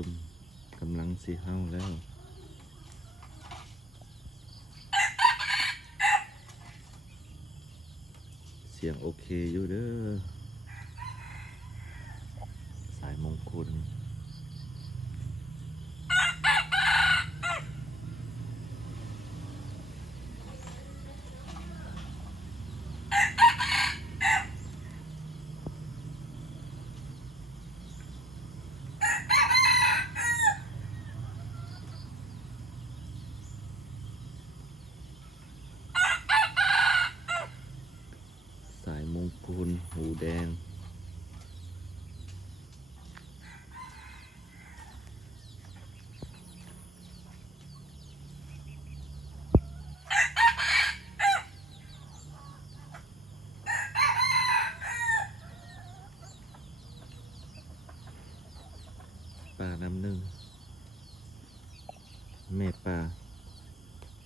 ริ่มกำลังสีเฮาแล้ว เสียงโอเคอยู่เด้อสายมงคลสายมงคลหูแดงปลาน้ำหนึ่งแม่ปลา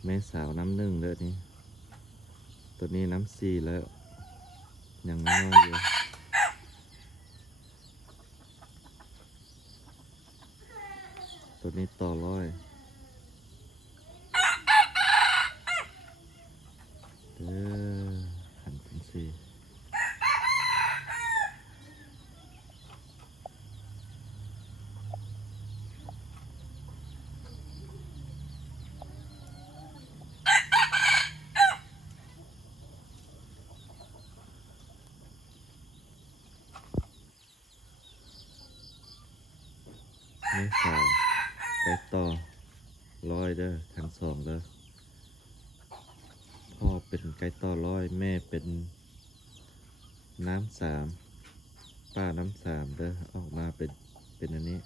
แม่สาวน้ำหนึ่งเลยนี่ตัวนี้น้ำสี่แล้วยังน้อยอยู่ตัวนี้ต่อร้อยเด้อหันเป็นสี่แม่สาวไปต่อร้อยเด้อทั้งสองเด้อพ่อเป็นไก่ต่อร้อยแม่เป็นน้ำสามป้าน้ำสามเด้อออกมาเป็นอันนี้